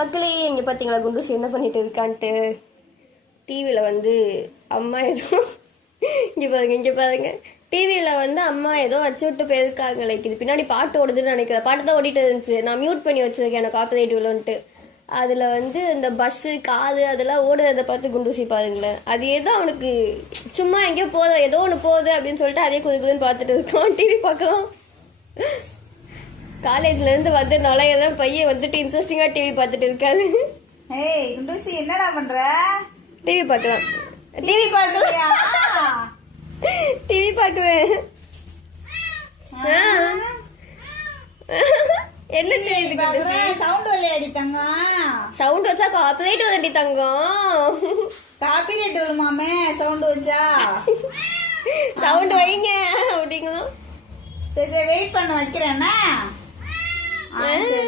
மக்களே இங்கே பார்த்தீங்களா குண்டூசி என்ன பண்ணிட்டு இருக்கான்ட்டு. டிவியில் வந்து அம்மா ஏதோ இங்கே பாருங்க டிவியில் வந்து அம்மா ஏதோ வச்சு விட்டு போயிருக்காங்க. லைக் இது பின்னாடி பாட்டு ஓடுதுன்னு நினைக்கிறேன். பாட்டு தான் ஓடிட்டு இருந்துச்சு. நான் மியூட் பண்ணி வச்சிருக்கேன் எனக்கு காப்பிரைட் விழுந்துட்டு. அதில் வந்து இந்த பஸ்ஸு காது அதெல்லாம் ஓடுறதை பார்த்து குண்டூசி பாருங்களேன். அது ஏதோ அவனுக்கு சும்மா எங்கேயோ போகுது ஏதோ ஒன்று போகுது அப்படின்னு சொல்லிட்டு அதே குதுக்குதுன்னு பார்த்துட்டு இருக்கான். டிவி பார்க்கலாம். காலேஜ்லேருந்து வந்து நுழையதான் பையன் வந்துட்டு இன்ட்ரெஸ்டிங்காக டிவி பார்த்துட்டு இருக்காரு. ஏய் குண்டூசி என்னடா பண்ற? டிவி பார்க்கலாம். டிவி பார்க்கலாம். டிவி பார்க்குவேன். என்ன தெரியுது? சவுண்ட் விளையாடி தங்கம். சவுண்ட் வச்சா காப்பிரைட் வரடி தங்கம். காப்பிரைட் விழுமாமே சவுண்ட் வச்சா. சவுண்ட் வைங்க அப்படிங்களா? சரி சரி வெயிட் பண்ண வைக்கிறேன்னா.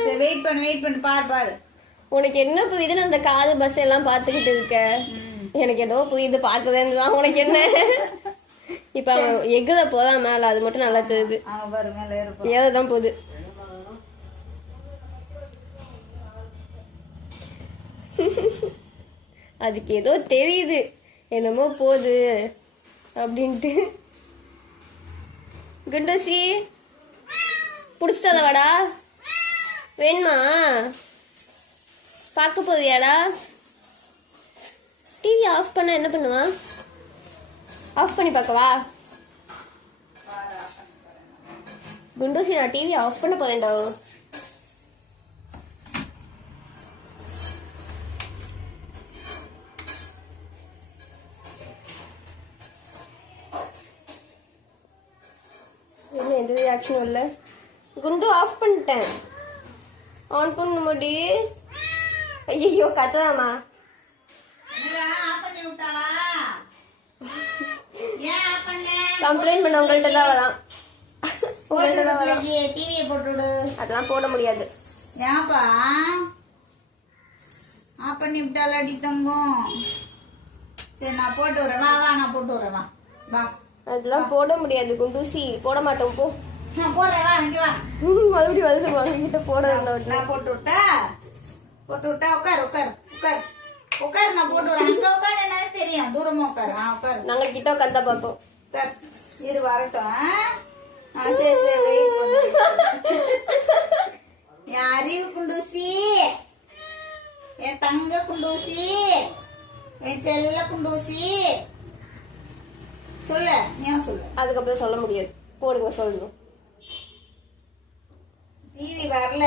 சரி வெயிட் பண்ணு பாரு. உனக்கு என்ன புரியுதுன்னு அந்த காது பஸ் எல்லாம் பார்த்துக்கிட்டு இருக்க. எனக்கு என்னவோ புரியுது பார்க்குறேன்னு தான். உனக்கு என்ன இப்ப அவன் எகுத போதான் மேல அது மட்டும் நல்லா தெரியுது. ஏதான் போகுது. அதுக்கு ஏதோ தெரியுது என்னமோ போகுது அப்படின்ட்டு. குண்டூசி புடிச்சிட்டால வாடா வேணுமா பார்க்க போறியாடா? டிவி ஆஃப் பண்ண என்ன பண்ணுவா? ஆஃப் பண்ணி பார்க்கவா? குண்டூசி நான் டிவி ஆஃப் பண்ண போறேன்டா. என்ன எந்த ரியாக்ஷனும் இல்லை. குண்டு ஆஃப் பண்ணிட்டேன். ஆன் பண்ண முடி. ஐயோ கத்துறாமா. கம்ப்ளைண்ட் பண்ண உங்கள்கிட்ட தான் வரான். டிவியை போட்டுவிடு. அதெல்லாம் போட முடியாது. ஏன்பா ஆஃப் பண்ணி விட்டாலாடி தங்கம். சரி நான் போட்டு வரேன். வா நான் போட்டு வரேன். வா அதெல்லாம் போட முடியாது குண்டூசி. போட மாட்டோம் போ. நான் போடுறேன். வா இங்க வா. மறுபடியும் வந்து வாங்கிக்கிட்ட போட. நான் போட்டு விட்டா உட்கார் நான் போட்டு வரேன். அங்க உட்கார் என்ன தெரியும். தூரமா உட்காரு. உட்காரு. நாங்க கிட்ட உட்காந்தா பார்ப்போம். இரு வரட்டும். சரி வெயிட் பண்ணு. என் அறிவு குண்டூசி, என் தங்க குண்டூசி, என் செல்ல குண்டூசி. சொல்லு ஏன் சொல்லு. அதுக்கப்புறம் சொல்ல முடியாது. போடுங்க சொல்லுங்க. டிவி வரல.